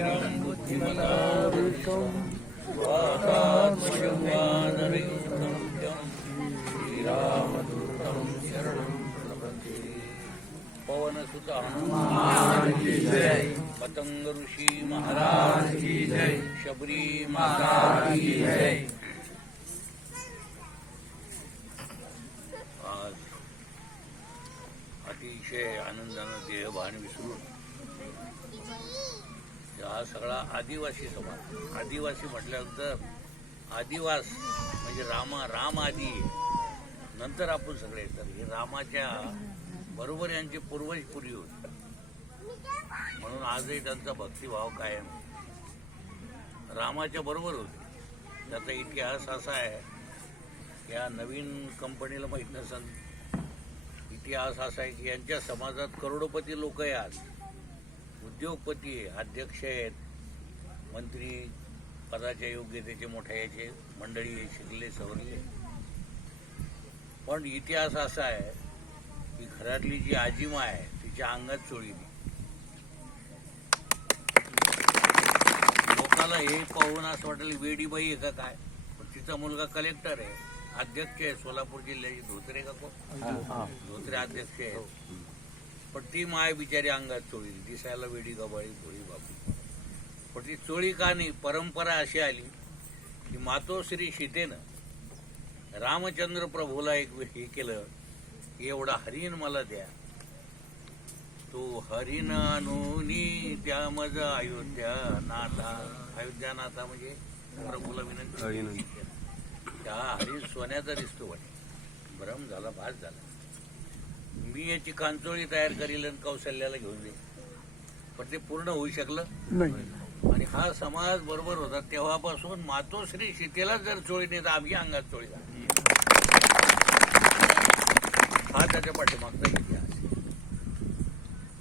वक्रतुण्डमहाकायं बुद्धिमताविष्टं श्रीरामदूतं शरणं प्रपद्ये पवनसुत हनुमान की जय पतंग ऋषी महाराज की जय शबरी माता की जय आज अतिशय आनंदानं देहभान विसरून हा सगळा आदिवासी समाज आदिवासी म्हटल्यानंतर आदिवास म्हणजे रामा राम आदी. नंतर आपण सगळे तर हे रामाच्या बरोबर यांचे पूर्वज पुरी होते. म्हणून आजही त्यांचा भक्तिभाव कायम. रामाच्या बरोबर होते. त्याचा इतिहास असा आहे. की या नवीन कंपनीला माहीत नसेल. इतिहास असा आहे की यांच्या समाजात करोडोपती लोक आहे आज उद्योगपती आहे अध्यक्ष आहेत. मंत्री पदाच्या योग्यतेचे मोठ्या याचे मंडळी आहे शिकले सवरले पण इतिहास असा आहे की घरातली जी आजीमा आहे तिच्या अंगात चोळी नाही. लोकाला हे पाहून असं वाटेल वेडी बाई आहे का काय? पण तिचा मुलगा कलेक्टर आहे अध्यक्ष आहे सोलापूर जिल्ह्याचे धोत्रे का कोण? धोत्रे अध्यक्ष आहेत. पण ती माय बिचारी अंगात चोळी दिसायला वेडी गबाळी भोळी बाबू पण ती चोळी का नाही परंपरा अशी आली की मातोश्री सीतेनं रामचंद्र प्रभूला एक हे केलं की एवढा हरिण मला द्या. तो हरिण आणूनी त्या मज अयोध्या नाथा. अयोध्या नाथा म्हणजे प्रभूला विनंती. त्या हरिण सोन्याचा दिसतो वाटे भ्रम झाला भास झाला. मी याची कांचोळी तयार करील आणि कौशल्याला घेऊन देईन पण ते पूर्ण होऊ शकलं आणि हा समाज बरोबर होता. तेव्हापासून मातोश्री सीतेला जर चोळी नाही तर आम्ही अंगात चोळी. हा त्याच्या पाठीमागचा इतिहास.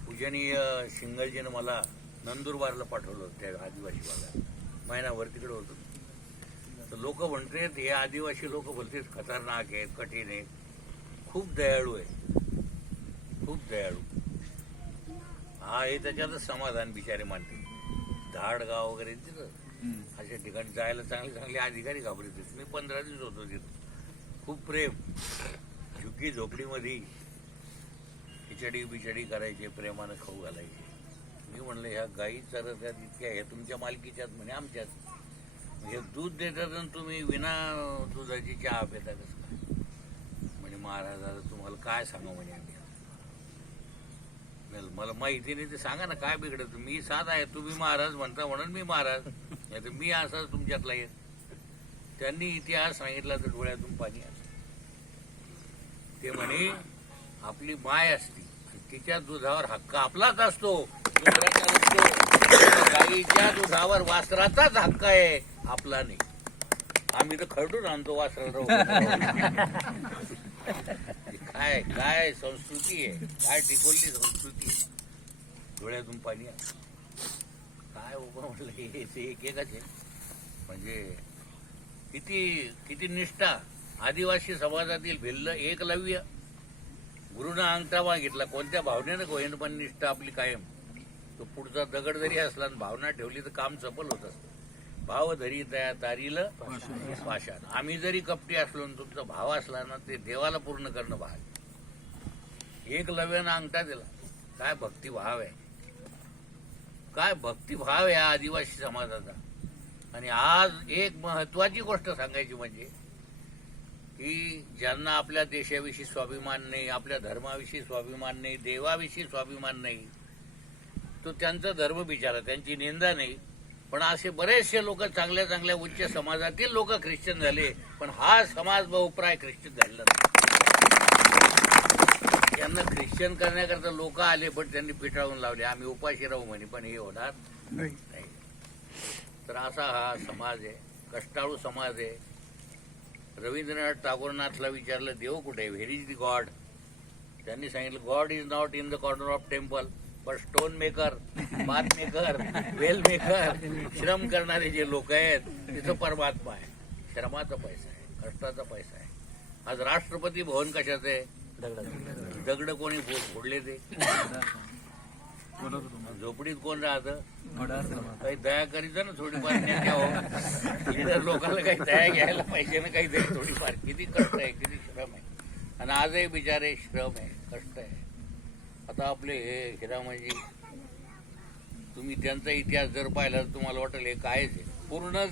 पूजनीय सिंगलजीनं मला नंदुरबारला पाठवलं त्या आदिवासी भागात. महिनाभर तिकडे होतो. तर लोक म्हणतात हे आदिवासी लोक बोलतात खतरनाक आहेत कठीण आहेत. खूप दयाळू आहे खूप दयाळू. हा हे त्याच्यातच समाधान बिचारे मानते धाडगाव वगैरे तिथं अशा ठिकाणी जायला चांगले चांगले अधिकारी घाबरत होते मी पंधरा दिवस होतो तिथं. खूप प्रेम. झुकी झोपडीमध्ये खिचडी बिचडी करायचे प्रेमानं खाऊ घालायचे. मी म्हणलं ह्या गाई चरत्यात इतक्या हे तुमच्या मालकीच्यात म्हणे आमच्यात. हे दूध देतात आणि तुम्ही विना दुधाची चहा पिता कसं काय? म्हणे महाराज आता तुम्हाला काय सांगा म्हणे आम्ही? मला माहिती नाही ते सांगा ना काय बिघडत. मी साधा आहे तुम्ही महाराज म्हणता म्हणून मी महाराज. नाही तर मी असा तुमच्यातला येत त्यांनी इतिहास सांगितला तर डोळ्यातून पाणी असत ते म्हणे आपली माय असती आणि तिच्या दुधावर हक्क आपलाच असतो. दुसऱ्याचा नसतो. गाईच्या दुधावर वासराचाच हक्क आहे आपला नाही. आम्ही तर खरडून आणतो वासरा काय काय संस्कृती आहे? काय टिकवली संस्कृती डोळ्यातून पाणी काय उभं म्हटलं हे ते एक एकच आहे. म्हणजे किती किती निष्ठा आदिवासी समाजातील भिल्ल एकलव्य. गुरुना अंगठा मागितला. कोणत्या भावनेनं गोविंद पण निष्ठा आपली कायम? तो पुढचा दगड जरी असला आणि भावना ठेवली तर काम सफल होत असतं. भाव धरी त्या तारील पाषाण आम्ही जरी कपटी असलो तुमचा भाव असला ना ते देवाला पूर्ण करणं भाग. एक लव्यानं अंगठा दिला. काय भक्तिभाव आहे. काय भक्तिभाव आहे आदिवासी समाजाचा. आणि आज एक महत्वाची गोष्ट सांगायची म्हणजे की ज्यांना आपल्या देशाविषयी स्वाभिमान नाही आपल्या धर्माविषयी स्वाभिमान नाही देवाविषयी स्वाभिमान नाही तो त्यांचा धर्म बिचारा त्यांची निंदा नाही. पण असे बरेचसे लोक चांगल्या चांगल्या उच्च समाजातील लोक ख्रिश्चन झाले पण हा समाज बहुप्राय ख्रिश्चन झालेला नाही. यांना ख्रिश्चन करण्याकरता लोक आले पण त्यांनी पिटाळून लावले. आम्ही उपाशी राहू म्हणे पण हे होणार नाही. तर असा हा समाज आहे. कष्टाळू समाज आहे. रवींद्रनाथ टागोरनाथला विचारलं देव कुठे व्हेर इज दी गॉड त्यांनी सांगितलं God is not in the corner of temple पण stone maker bat maker well maker श्रम करणारे जे लोक आहेत तिथं परमात्मा आहे. श्रमाचा पैसा आहे कष्टाचा पैसा आहे. आज राष्ट्रपती भवन कशाचं? आहे दगड कोणी फोडले ते? झोपडीत कोण राहतं? काही दया करीत ना थोडीफार घ्यावं हो? लोकांना काही दया घ्यायला पाहिजे ना काही थोडीफार. किती कष्ट आहे किती श्रम आहे. आणि आजही बिचारे श्रम आहे कष्ट आहे. आता आपले हे हिरामाजी तुम्ही त्यांचा इतिहास जर पाहिला तर तुम्हाला वाटेल हे कायच आहे पूर्ण